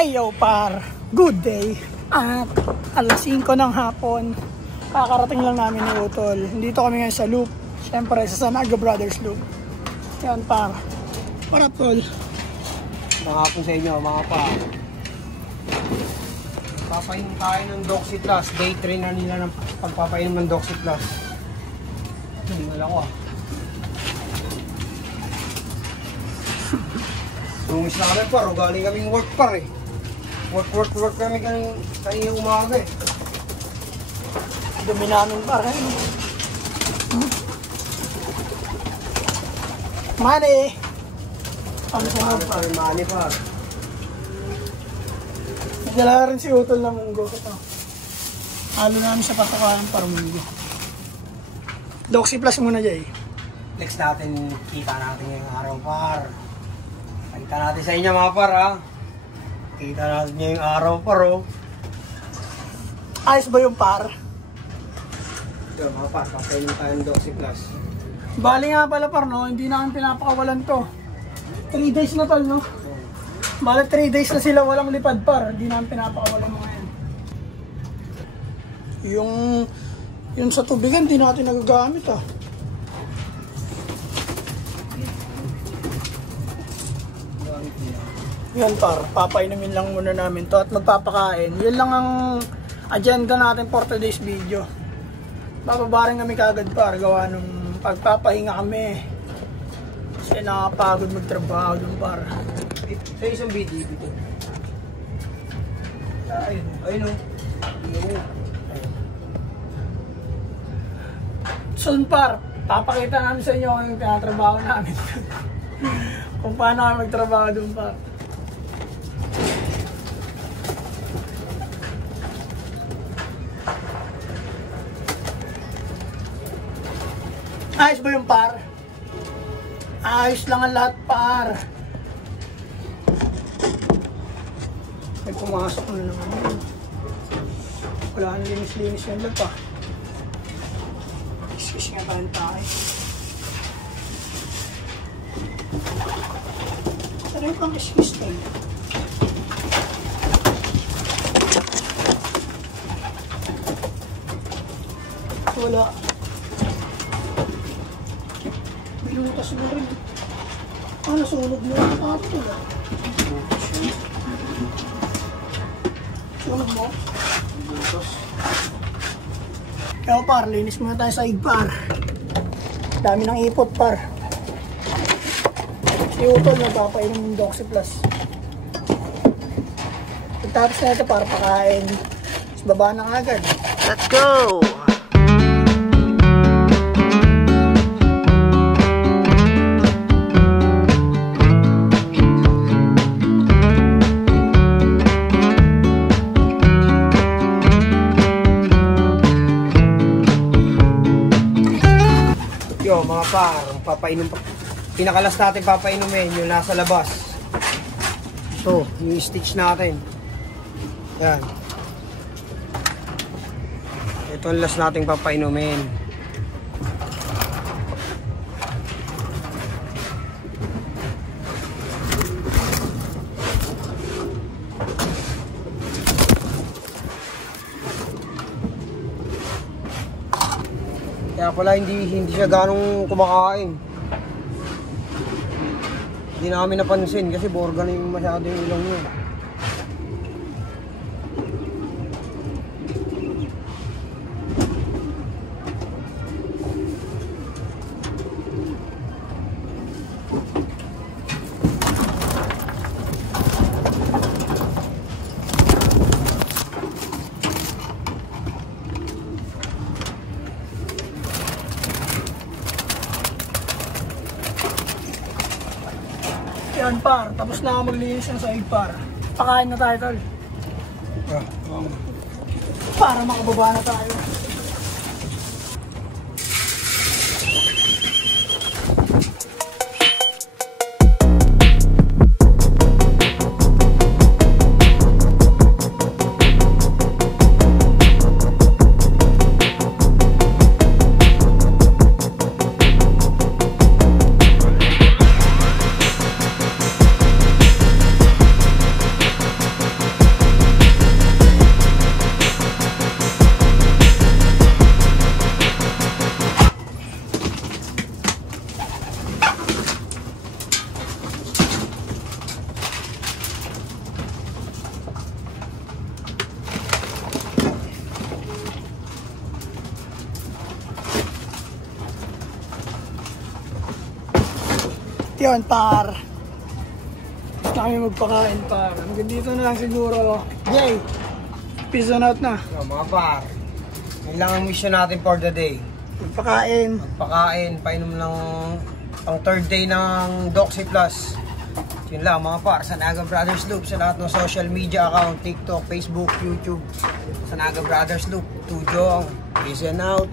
Ayo par, good day. At alas 5 ng hapon, kakarating lang namin ni Utol. Dito kami ngayon sa loop. Siyempre sa San Agustin Brothers loop. Yan par. Para tol. Mahapon sa inyo mga pa. Papainom tayo ng Doxy Plus. Day 3 na nila ng pagpapainom ng Doxy Plus. Hindi wala ko ah. Lumis na kami par, galing kaming work par eh. Work kami kanina umaga eh. Dumi namin par. Money! Ano sa mga par? Money par. Nagdala rin si Utol na munggo. Ito. Halo namin sa pasukaan para munggo. Doxy Plus muna Jay. Next natin, kita natin yung araw par. Kita natin sa inyo mga par ha. Kita natin yung araw par oh. Ayos ba yung par? Ito mga par, papainom tayo ng Doxy Plus. Bali nga pala par no, hindi namin pinapakawalan to. 3 days na tol no? Bali 3 days na sila walang lipad par, hindi namin pinapakawalan mga yan. Yung sa tubigan, hindi natin nagagamit ah. Yan par, papainumin lang muna namin to at magpapakain. Yun lang ang agenda natin for today's video. Bababarin kami kagad par, gawa nung pagpapahinga kami. Kasi nakapagod magtrabaho dun par. Sa isang video dito. Ayun o. Soon par, papakita namin sa inyo yung tinatrabaho namin. Kung paano kami magtrabaho dun par. Ayos ba yung par? Ayos lang ang lahat par. May pumasok na naman yun. Wala nang linis-linis yan lang pa. Excuse nga tayo tayo. Saan yung pang excuse tayo? Wala. Binutas mo rin. Ano, sunog mo? Ito lang. Sunog mo? Binutas. Kaya par, linis muna tayo sa par. Dami ng ipot par. Si Utol nagpapainom ng Doxy Plus. Pagtapos na ito para pakain. Mas baba na agad. Let's go! Yo mga par, papainom pa. Pinakalas natin papainumin yung nasa labas. So, yung stitch natin. Yan. Ito ang last nating papainumin. Kaya pala hindi siya ganong kumakain. Hindi namin napansin kasi borga na yung masyado yung ilong niya. Yan par, tapos na ako maglinis ng sahig par. Pakain na tayo tol. Para makababa na tayo. Yun, par. Gusto kami magpakain, par. Hanggang dito na lang siguro. Jay, peace on out na. So, mga par, yun lang ang mission natin for the day. Magpakain. Pagpakain, painom ng pang third day ng Doxy Plus. Yun lang mga par, sa Naga Brothers Loop, sa lahat ng social media account, TikTok, Facebook, YouTube, sa Naga Brothers Loop, Tujong, peace and out.